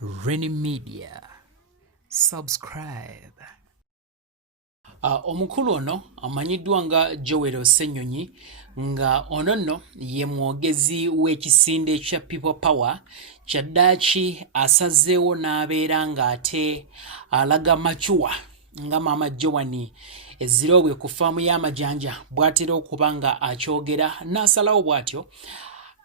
Reni Media. Subscribe. Omukulu ono amanyiddwa nga Joel Ssenyonyi nga ono nno ye mwogezi w'ekisinde kya People Power kyaddaaki asazeewo n'abeera ng'ate alaga machuwa nga Maama Joani ezziroobwe ku ffaamu y'amajanja bw'atera okuba nga akyogera n'asalawo bw'atyo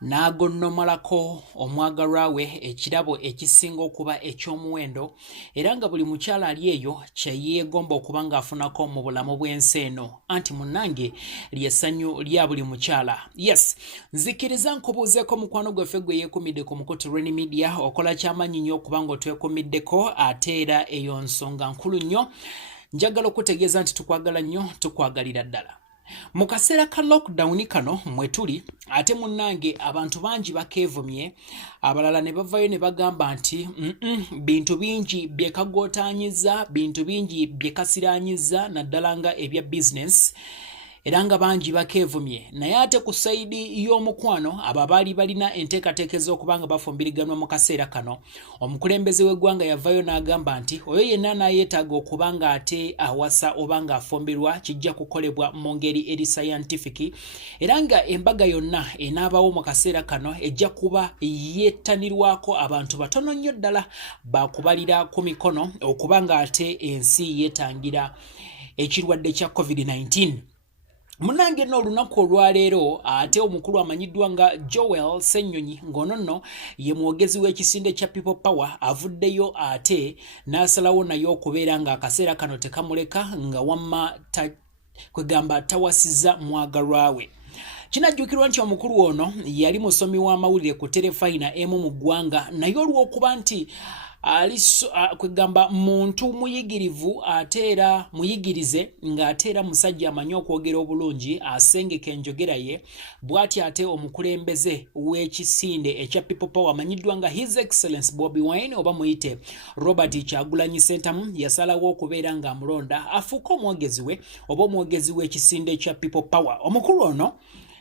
n'agonnomalako omwagalwa we ekirabo ekisinga okuba eky'omuwendo era nga buli mukyala ali eyo kye yeegomba okuba ng'afunako mu bulamu bw'ensi eno anti munnange ly'essanyu lya buli mukyala. Yes, nzikiriza nkubuuzeeko mukwano gwaffe gwe yeekumidde ku mukutu Reni Media okola ky'amaanyi nnyo okuba ng'otwekumiddeko ate era eyo nsonga nkulu nnyo. Njagala okutegeeza nti tukwagala nnyo, tukwagalira ddala. Mu kaseera ka lockdown kano mwe tuli ate munnange abantu bangi bakeevumye, abalala ne bavayo ne bagamba nti bintu bingi byekagootaanyiza, bintu bingi byekasiraanyiza naddala nga ebya business era nga bangi bakeevumye. Naye ate ku sayidi y'omukwano abo abaali balina enteekateeka ez'okuba nga bafumbiriganwa mu kaseera kano, omukulembeze w'eggwanga yavayo n'agamba nti oyo yenna n'ayeetaaga okuba nga ate awasa oba ng'afumbirwa kijja kukolebwa mu ngeri eri scientific era nga embaga yonna enaabawo mu kaseera kano ejja kuba yettanirwako abantu batono nnyo ddala bakubalira ku mikono okuba ng'ate ensi yeetangira ekirwadde kya COVID-19. Munnange nno olunaku olwaleero ate omukulu amanyiddwa nga Joel Ssenyonyi ng'ono nno ye mwogezi w'ekisinde kya People Power avuddeyo ate n'asalawo naye okubeera ng'akaseera kano tekamuleka nga wamma kwegamba tawasizza mwagalwa we. Kinajjukirwa nti omukulu ono yali musomi w'amawulire ku terefayina emu mu ggwanga naye olw'okuba nti kwegamba muntu muyigirivu ate era muyigirize ng'ate era musajja amanyi okwogera obulungi asengeka enjogera ye bw'ati ate omukulembeze w'ekisinde ekya People Power amanyiddwa nga His Excellence Bobi oba muyite Robert Kyagulanyi Ssentamu yasalawo okubeera ng'amulonda afuuke omwogezi we oba omwogezi w'ekisinde ekya People Power. Omukulu ono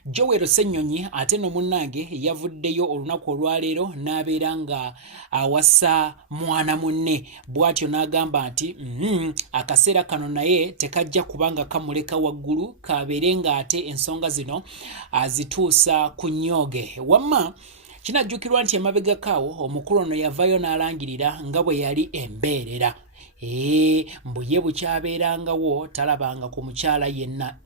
Joel Ssenyonyi ate no munnange yavuddeyo olunaku olwaleero n'abeera nga awasa mwana munne bw'atyo n'agamba nti akaseera kano naye tekajja kubanga kamuleka waggulu kabeere ng'ate ensonga zino azituusa ku nnyoge. Wamma kinajjukirwa nti emabega kaawo omukulu ono yavayo n'alangirira nga bwe yali embeerera. Mbu ye bukyabeerangawo talabanga ku mukyala yenna.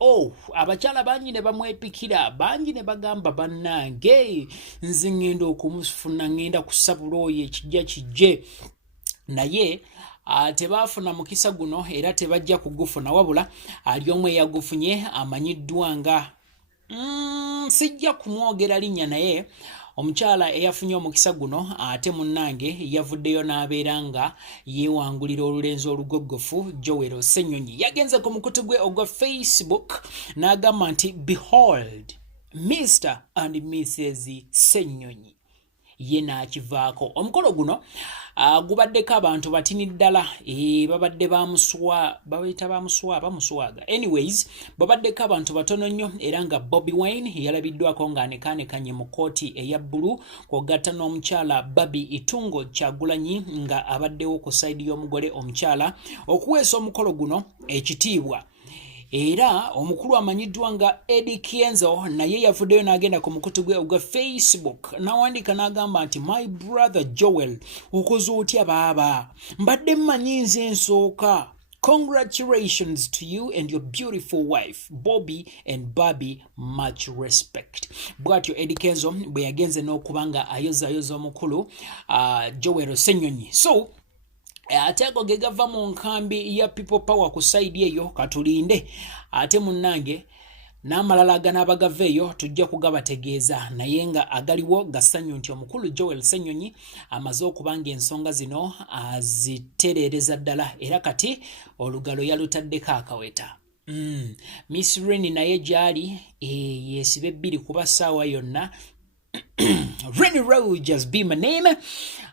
Abakyala bangi ne bamwepikira, bangi ne bagamba bannange nze ŋŋenda okumufuna, ŋŋenda kusabula oyo ekijja kijje. Naye tebaafuna mukisa guno era tebajja kugufuna wabula ali omu eyagufunye amanyiddwa nga sijja kumwogera linnya naye omukyala eyafunye omukisa guno ate munnange yavuddeyo n'abeera nga yeewangulira olulenzi olugoggofu Joel Ssenyonyi. Yagenze ku mukutu gwe ogwa Facebook n'agamba nti behold Mr and Mrs Ssenyonyi. Ye n'akivaako. Omukolo guno gubaddeko abantu batini ddala babadde bamuswaga. Anyways, babaddeko abantu batono nnyo era nga Bobi yalabiddwako ng'anekaanekanye mu kooti eya bbulu kw'ogatta n'omukyala Bobi Itungo Kyagulanyi nga abaddewo ku sayidi y'omugole omukyala okuweesa omukolo guno ekitiibwa. Era omukulu amanyiddwa nga Eddie Kienzo naye yavuddeyo n'agenda ku mukutu gwe ogwa Facebook n'awandiika n'agamba nti my brother Joel okoze otya baaba, mbadde mmanyi nze nsooka. Congratulations to you and your beautiful wife Bobi and Bobi, much respect. Bw'atyo Eddie Kienzo bwe yagenze n'okuba nga ayozayoza omukulu Joel Ssenyonyi. So ate ago ge gava mu nkambi ya People Power ku sayidi eyo katulinde ate munnange n'amalala aganaabagaveeyo tujja kugabategeeza naye nga agaliwo gassanyu nti omukulu Joel Ssenyonyi amaze okuba ng'ensonga zino azitereereza ddala era kati olugalo yalutaddeko akaweta. Miss Reni naye gy'ali yeesibe ebbiri kuba ssaawa yonna. Reni Rogers be my name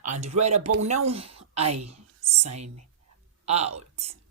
and right about now I sign out.